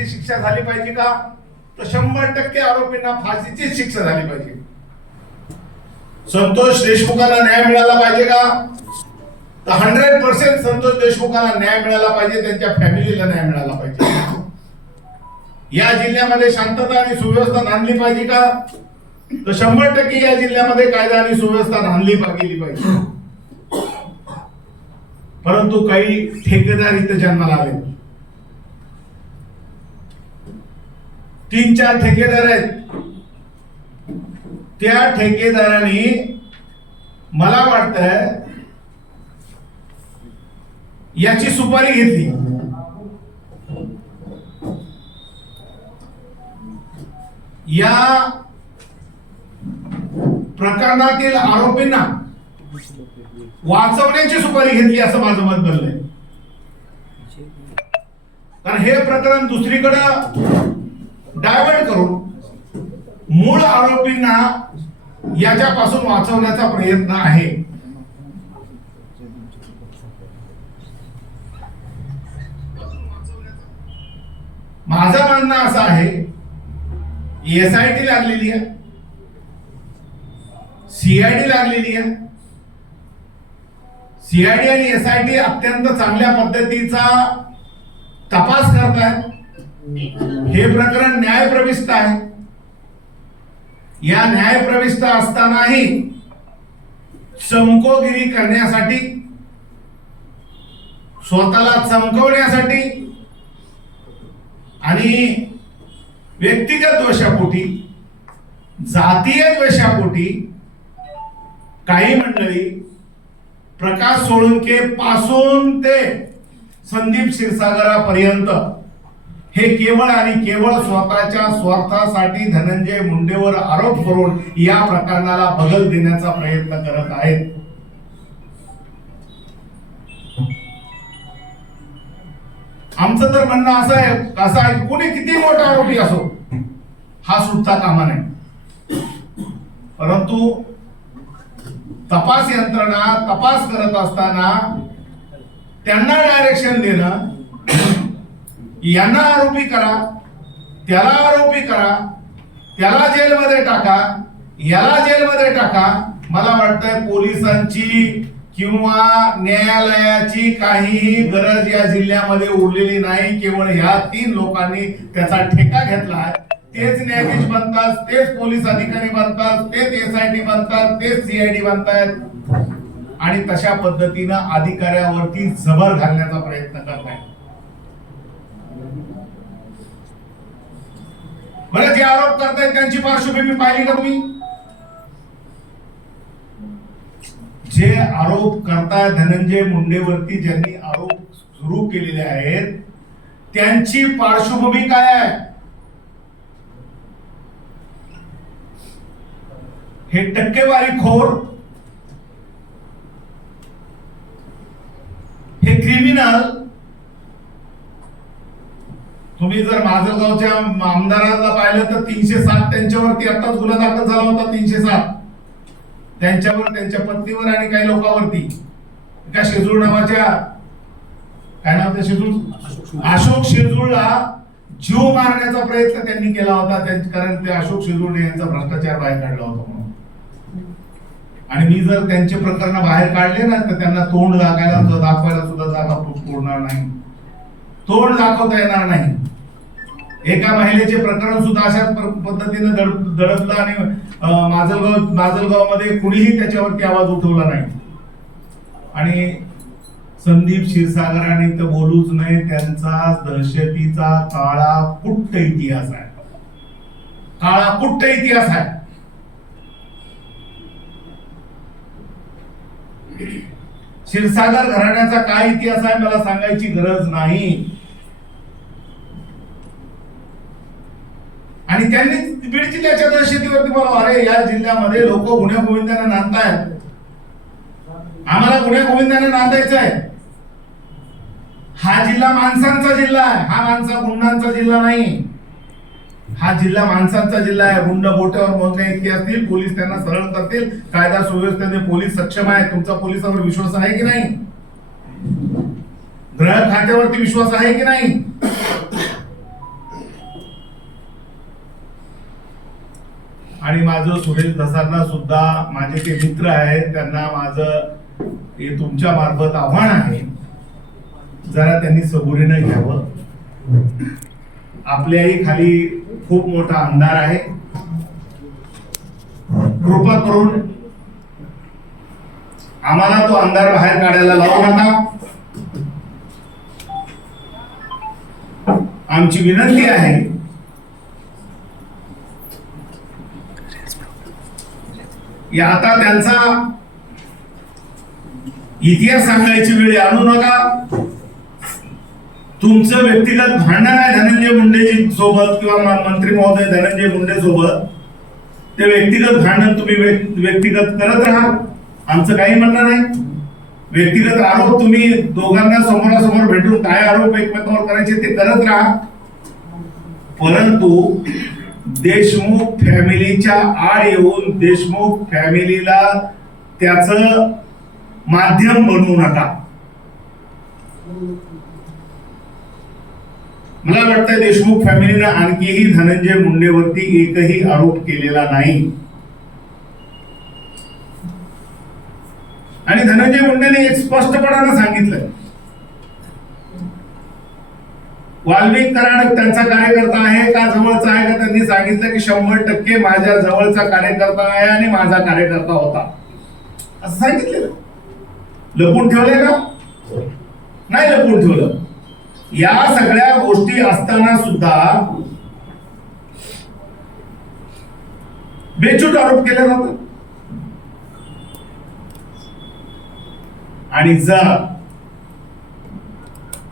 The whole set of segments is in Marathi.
फाशीची शिक्षा झाली पाहिजे का? तर शंभर टक्के आरोपींना फाशीचीच शिक्षा झाली पाहिजे. संतोष देशमुखाला न्याय मिळाला पाहिजे का? तर हंड्रेड पर्सेंट संतोष देशमुखांना न्याय मिळाला पाहिजे त्यांच्या फॅमिलीला न्याय मिळाला पाहिजे. या जिल्ह्यामध्ये शांतता आणि सुव्यवस्था नांदली पाहिजे का? तर शंभर टक्के या जिल्ह्यामध्ये कायदा आणि सुव्यवस्था नांदली गेली पाहिजे. परंतु काही ठेकेदार इथं जन्माला आले तीन चार ठेकेदार आहेत. त्या ठेकेदारांनी मला वाटतंय याची सुपारी घेतली. या प्रकरणातील आरोपींना वाचवण्याची सुपारी घेतली असं माझं मत बनलंय. कारण हे प्रकरण दुसरीकडं डायव्हर्ट करून मूळ आरोपींना याच्यापासून वाचवण्याचा प्रयत्न आहे. माझं म्हणणं असं आहे एस आय टी लागलेली आहे सीआयडी लागलेली आहे. सीआयडी आणि एसआयटी अत्यंत चांगल्या पद्धतीचा तपास करत आहे हे प्रकरण न्यायप्रविष्ट आहे. या न्यायप्रविष्ट असतानाही चमकोगिरी करण्यासाठी स्वतःला चमकवण्यासाठी आणि व्यक्तिगत द्वेषापोटी जातीय द्वेषापोटी काही मंडळी प्रकाश सोळंके पासून ते संदीप क्षीरसागरापर्यंत हे केवळ आणि केवळ स्वतःच्या स्वार्थासाठी धनंजय मुंडेवर आरोप करून या प्रकरणाला बदल देण्याचा प्रयत्न करत आहेत. आमचं तर म्हणणं असं आहे असं आहे कोणी किती मोठा आरोपी असो हा सुटता कामा नाही परंतु तपास यंत्रणा तपास करत असताना त्यांना डायरेक्शन देणं यांना आरोपी करा त्याला आरोपी करा त्याला जेलमध्ये टाका याला जेलमध्ये टाका. मला वाटतंय पोलिसांची किंवा न्यायालयाची काहीही गरज या जिल्ह्यामध्ये उरलेली नाही. केवळ ह्या तीन लोकांनी त्याचा ठेका घेतला आहे. तेच न्यायाधीश बनतात तेच पोलीस अधिकारी बनतात तेच एस आय टी बनतात तेच सीआयडी बनतायत. आणि तशा पद्धतीनं अधिकाऱ्यावरती जबर घालण्याचा प्रयत्न करतात बरं जे आरोप करतायत त्यांची पार्श्वभूमी पाहिली का तुम्ही? जे आरोप करताय धनंजय मुंडेवरती ज्यांनी आरोप सुरू केलेले आहेत त्यांची पार्श्वभूमी काय आहे? हे टक्केवारी खोर हे क्रिमिनल तुम्ही जर माजलगावच्या आमदाराला पाहिलं तर तीनशे सात त्यांच्यावरती आताच गुन्हा दाखल झाला होता तीनशे सात. त्यांच्यावर त्यांच्या पत्नीवर आणि काही लोकांवरती. एका शेजूळ नावाच्या काय नाव त्या शेजूळ? अशोक शेजूळला जीव मारण्याचा प्रयत्न त्यांनी केला होता कारण ते अशोक शेजूळने यांचा भ्रष्टाचार बाहेर काढला होता म्हणून. आणि मी जर त्यांचे प्रकरण बाहेर काढले ना तर त्यांना तोंड दाखायला दाखवायला सुद्धा जागा पु- नाही. तोंड दाखवता येणार नाही. एका महिलेचे प्रकरण सुद्धा अशाच पद्धतीने पद्धतीनं दडपलं आणि माजलगाव माजलगावमध्ये कुणीही त्याच्यावरती आवाज उठवला नाही. आणि संदीप क्षीरसागराने तर बोलूच नाही त्यांचा दहशतीचा काळा कुट्ट इतिहास आहे. काळा कुट्ट इतिहास आहे. क्षीरसागर घराण्याचा काय इतिहास आहे मला सांगायची गरज नाही. आणि त्यांनी बीड जिल्ह्याच्या दहशतीवरती बोलावं. अरे या जिल्ह्यामध्ये लोक गुन्ह्या गोविंदाने नांदतायत. आम्हाला गुन्ह्या गोविंदाने नांदायचं आहे हा जिल्हा माणसांचा जिल्हा आहे. हा माणसा गुंडांचा जिल्हा नाही. हा जिल्हा माणसांचा जिल्हा आहे. गुंड बोट्यावर मोजण्या इतके असतील पोलीस त्यांना सरळ करतील. कायदा सुव्यवस्थेने पोलीस सक्षम आहे तुमचा पोलिसावर विश्वास आहे की नाही? ग्रह खात्यावरती विश्वास आहे की नाही? आणि माझं सुरेश धसांना सुद्धा माझे ते मित्र आहेत त्यांना माझं हे तुमच्या मार्फत आव्हान आहे. जरा त्यांनी सबुरीनं घ्यावं. आपल्याही खाली खूप मोठा अंधार आहे. कृपा करून आम्हाला तो अंधार बाहेर काढायला लावू नका. आमची विनंती आहे या आता त्यांचा इतिहास सांगायची वेळ आणू नका. तुमचं व्यक्तिगत भांडण आहे धनंजय मुंडेजी सोबत किंवा मंत्री महोदय धनंजय मुंडे सोबत. ते व्यक्तिगत भांडण तुम्ही व्यक्तिगत करत राहा. आमचं काही म्हणणं नाही. व्यक्तिगत आरोप तुम्ही दोघांना समोरासमोर भेटून काय आरोप एकमेकांवर करायचे ते करत राहा. परंतु देशमुख फॅमिलीच्या आड येऊन देशमुख फॅमिलीला त्याच माध्यम बनवू नका मला वाटतं देशमुख फॅमिलीनं आणखीही धनंजय मुंडेवरती एकही आरोप केलेला नाही. आणि धनंजय मुंडेने एक स्पष्टपणानं सांगितलं वाल्मिक कराड त्यांचा कार्यकर्ता आहे का? जवळचा आहे का? त्यांनी सांगितलं की शंभर टक्के माझ्या जवळचा कार्यकर्ता आहे आणि माझा कार्यकर्ता होता. असं सांगितलेलं. लपून ठेवलंय का? नाही लपून ठेवलं. या सगळ्या गोष्टी असताना सुद्धा बेचूट आरोप केले जात. आणि जर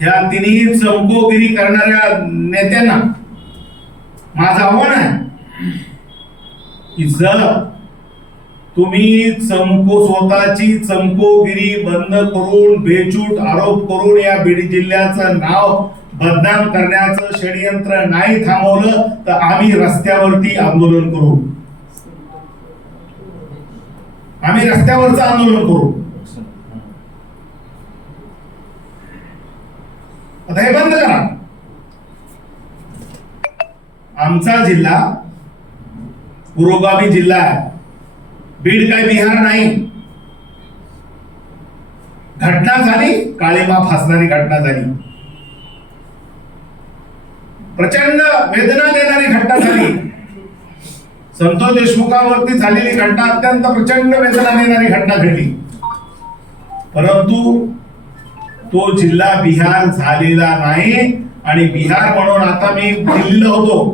ह्या तिन्ही चमकोगिरी करणाऱ्या नेत्यांना माझं आव्हान आहे की जर तुम्ही चमको स्वतःची चमकोगिरी बंद करून बेचूट आरोप करून या बीड जिल्ह्याचं नाव बदनाम करण्याचं षडयंत्र नाही थांबवलं तर आम्ही रस्त्यावरती आंदोलन करू. आम्ही रस्त्यावरचं आंदोलन करू. आता हे बंद करा. आमचा जिल्हा पुरोगामी जिल्हा आहे. बीड काय बिहार नाही. घटना झाली काळीमा फासणारी घटना झाली. प्रचंड वेदना देणारी घटना झाली. संतोष देशमुखावरती झालेली घटना अत्यंत प्रचंड वेदना देणारी घटना घडली. परंतु तो जिल्हा बिहार झालेला नाही. आणि बिहार म्हणून आता मी दिल्लीला होतो.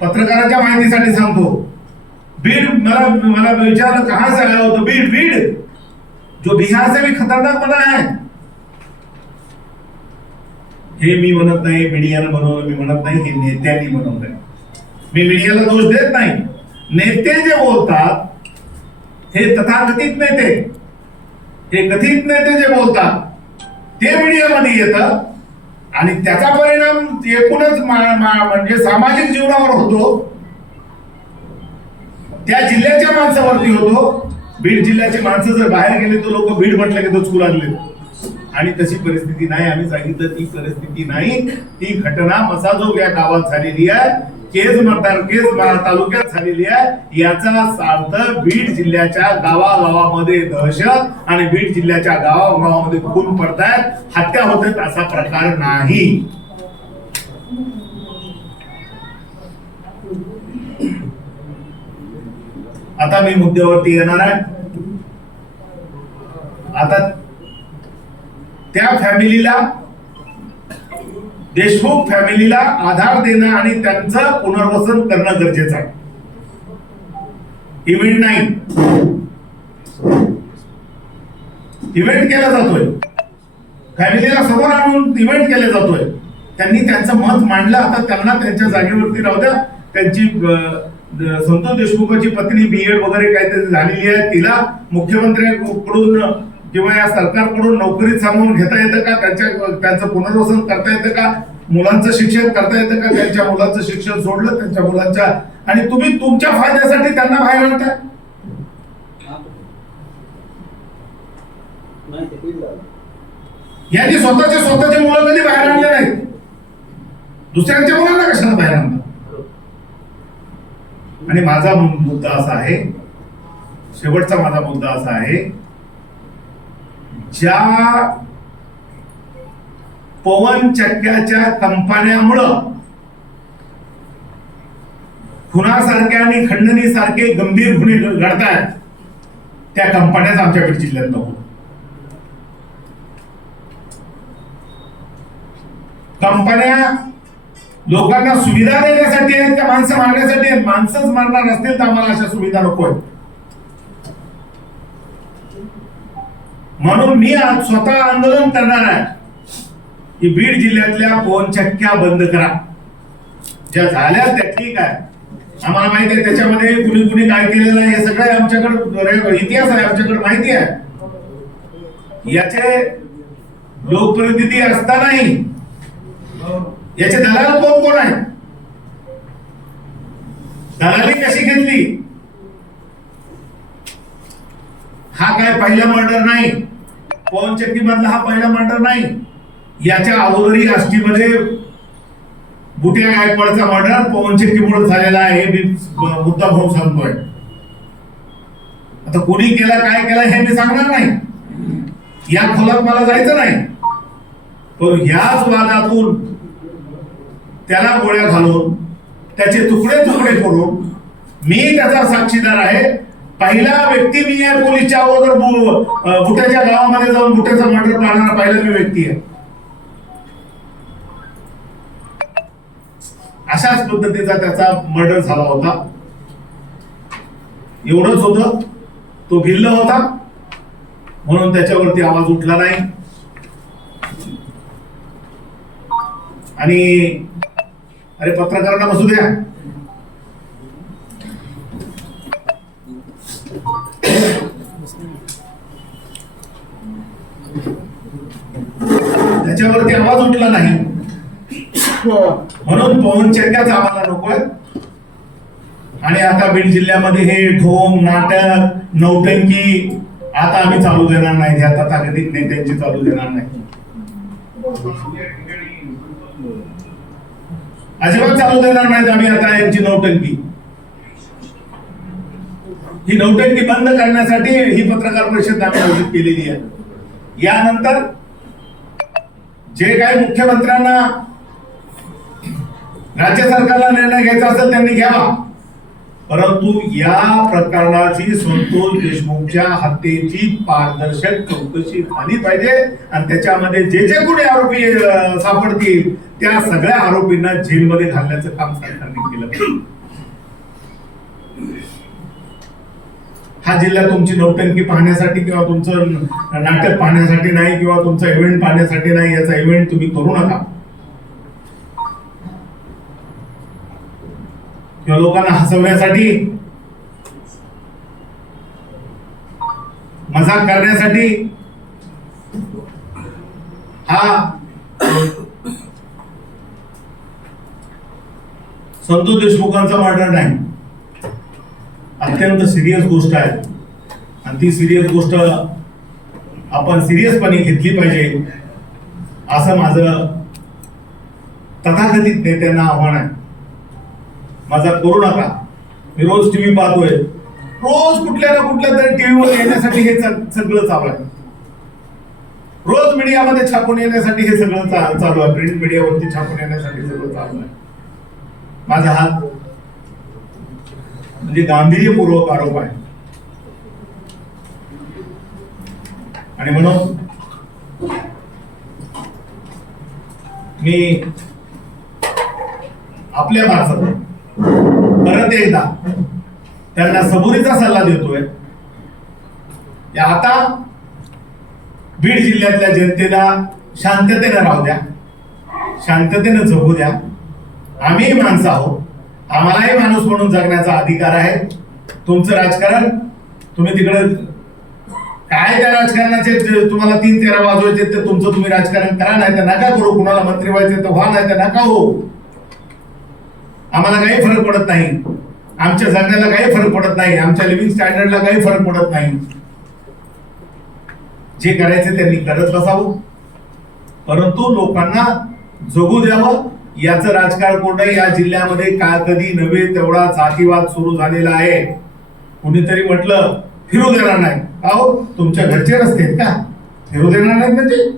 पत्रकाराच्या माहितीसाठी सांगतो. बीड मला मला विचारलं कहा से आया हो तो बीड बीड? जो बिहार से भी खतरनाक बना है. हे मी म्हणत नाही मीडियानं बनवलं मी म्हणत नाही हे नेत्यांनी बनवलंय मी मीडियाला दोष देत नाही. नेते जे बोलतात हे तथाकथित नेते. हे कथित नेते जे बोलतात ते मीडियामध्ये येतं. आणि त्याचा परिणाम एकूणच म्हणजे सामाजिक जीवनावर होतो. त्या जिल्ह्याच्या माणसावरती होतो. बीड जिल्ह्याची माणसं जर बाहेर गेले तर लोक बीड म्हटलं की तो लागले आणि तशी परिस्थिती नाही. आम्ही सांगितलं ती परिस्थिती नाही. ती घटना मसाजोग या गावात झालेली आहे. केज मतदार केज बारा तालुक्यात झालेली आहे. याचा अर्थ बीड जिल्ह्याच्या गावागावामध्ये दहशत आणि बीड जिल्ह्याच्या गावागावामध्ये खून पडतायत. हत्या होत आहेत असा प्रकार नाही. आता मी मुद्द्यावरती येणार आहे. आता त्या फॅमिलीला देशमुख फॅमिलीला आधार देणं आणि त्यांचं पुनर्वसन करणं गरजेचं आहे. इव्हेंट नाही. इव्हेंट केला जातोय. फॅमिलीला समोर आणून इव्हेंट केला जातोय. त्यांनी त्यांचं मत मांडलं. आता त्यांना त्यांच्या जागेवरती राहू द्या. त्यांची संतोष देशमुखाची पत्नी बी एड वगैरे काहीतरी झालेली आहे. तिला मुख्यमंत्र्यांकडून किंवा या सरकारकडून नोकरीत सांगून घेता येतं का? त्यांच्या त्यांचं पुनर्वसन करता येतं का? मुलांचं शिक्षण करता येतं का? त्यांच्या मुलांचं शिक्षण सोडलं त्यांच्या मुलांच्या आणि तुम्ही तुमच्या फायद्यासाठी त्यांना बाहेर आणताय? यांनी स्वतःचे स्वतःचे मुलं कधी बाहेर आणले नाहीत? दुसऱ्यांच्या मुलांना कशाला बाहेर आणलं आणि माझा मुद्दा असा आहे शेवटचा माझा मुद्दा असा आहे ज्या पवन चक्क्याच्या कंपन्यामुळं खुनासारखे आणि खंडणीसारखे गंभीर गुन्हे घडतायत त्या कंपन्याच आमच्या बीड जिल्ह्यात नको. कंपन्या लोकांना सुविधा देण्यासाठी आहेत त्या माणसं मारण्यासाठी आहेत. माणसंच मारणार असतील तर आम्हाला अशा सुविधा नको आहेत. म्हणून मी आज स्वतः आंदोलन करणार आहे. की बीड जिल्ह्यातल्या फोन चक्क्या बंद करा. ज्या झाल्या त्या ठीक आहे. आम्हाला माहिती आहे त्याच्यामध्ये कुणी कुणी काय केलेलं आहे हे सगळं आमच्याकडे इतिहास आहे आमच्याकडे माहिती आहे. याचे लोकप्रतिनिधी असतानाही याचे दलाल कोण कोण आहे? दलाली कशी घेतली हा काय पहिला मर्डर नाही. पवन चक्की मधला हा पहिला मर्डर नाही. याच्या अगोदरही आष्टीमध्ये बुटिया गायकवाडचा मर्डर पवन चक्कीमुळे झालेला आहे हे मी मुद्दा म्हणून सांगतोय. आता कोणी केला काय केला हे मी सांगणार नाही. या खोलात मला जायचं नाही. पण ह्याच वादातून त्याला गोळ्या घालून त्याचे तुकडे तुकडे करून मी त्याचा साक्षीदार आहे. पहिला व्यक्ती मी आहे पोलीसच्या अगोदर बु- बुट्याच्या गावामध्ये जाऊन बुट्याचा मर्डर पाहणारा पहिला मी व्यक्ती आहे. अशाच पद्धतीचा त्याचा मर्डर झाला होता. एवढंच होत. तो भिल्ल होता. म्हणून त्याच्यावरती आवाज उठला नाही. आणि अरे पत्रकारांना बसू द्या. त्याच्यावरती आवाज उठला नाही. म्हणून पवन चक्क्याच आम्हाला नकोय आणि आता बीड जिल्ह्यामध्ये हे ठोम नाटक नौटंकी आता आम्ही चालू देणार नाही. आता ताकदीत नेत्यांची चालू देणार नाही. अजिबात चालू देणार नाहीत आम्ही. आता यांची नौटंकी. ही नौटंकी बंद करण्यासाठी ही पत्रकार परिषद आम्ही आयोजित केलेली आहे. यानंतर जे काही मुख्यमंत्र्यांना राज्य सरकारला निर्णय घ्यायचा असेल त्यांनी घ्यावा. परंतु या प्रकरणाची संतोष देशमुखच्या हत्येची पारदर्शक चौकशी झाली पाहिजे आणि त्याच्यामध्ये जे जे कोणी आरोपी सापडतील त्या सगळ्या आरोपींना जेलमध्ये घालण्याचं काम सरकारने केलं पाहिजे. हा जिल्हा तुमची नौटंकी पाहण्यासाठी किंवा तुमचं नाटक पाहण्यासाठी नाही किंवा तुमचा इव्हेंट पाहण्यासाठी नाही याचा इव्हेंट तुम्ही करू नका. किंवा लोकांना हसवण्यासाठी मजाक करण्यासाठी हा संतोष देशमुखांचा मर्डर नाही अत्यंत सिरियस गोष्ट आहे. आणि ती सिरियस गोष्ट आपण सिरियसपणे घेतली पाहिजे असं माझं तथाकथित नेत्यांना आव्हान आहे. माझा करू नका मी रोज टीव्ही पाहतोय. रोज कुठल्या ना कुठल्या तरी टीव्हीवर येण्यासाठी हे सगळं चालू आहे. रोज मीडियामध्ये छापून येण्यासाठी हे सगळं चालू आहे. प्रिंट मीडियावरती छापून येण्यासाठी सगळं चालू आहे. माझा हात म्हणजे गांभीर्यपूर्वक आरोप आहे आणि म्हणून मी आपल्या मार्फत परत एकदा त्यांना सबुरीचा सल्ला देतोय. की आता बीड जिल्ह्यातल्या जनतेला शांततेनं राहू द्या. शांततेनं जगू द्या. आम्ही माणसं आहोत. आम्हालाही माणूस म्हणून जगण्याचा अधिकार आहे. तुमचं राजकारण तुम्ही तिकडे काय त्या राजकारणाचे तुम्हाला तीन तेरा वाजवायचे ते तुमचं तुम्ही राजकारण करा नाही तर नका करू. कुणाला मंत्री व्हायचे तर व्हा नाही तर नका हो. आम्हाला काही फरक पडत नाही. आमच्या जगण्याला काही फरक पडत नाही. आमच्या लिव्हिंग स्टँडर्डला काही फरक पडत नाही. जे करायचे त्यांनी करत बसावं. परंतु लोकांना जगू द्यावं याचं राजकारण कोणतं या जिल्ह्यामध्ये का कधी नव्हे तेवढा जातीवाद सुरू झालेला आहे. कुणीतरी म्हटलं फिरू देणार नाही. अहो तुमच्या घरचे रस्ते आहेत का? फिरू देणार नाहीत ते?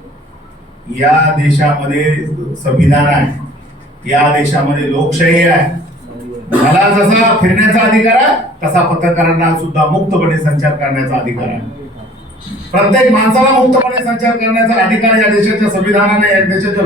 या देशामध्ये संविधान आहे. या देशामध्ये लोकशाही आहे. मला जसा फिरण्याचा अधिकार आहे तसा पत्रकारांना सुद्धा मुक्तपणे संचार करण्याचा अधिकार आहे. प्रत्येक माणसाला मुक्तपणे संचार करण्याचा अधिकार या देशाच्या संविधानाने या देशाच्या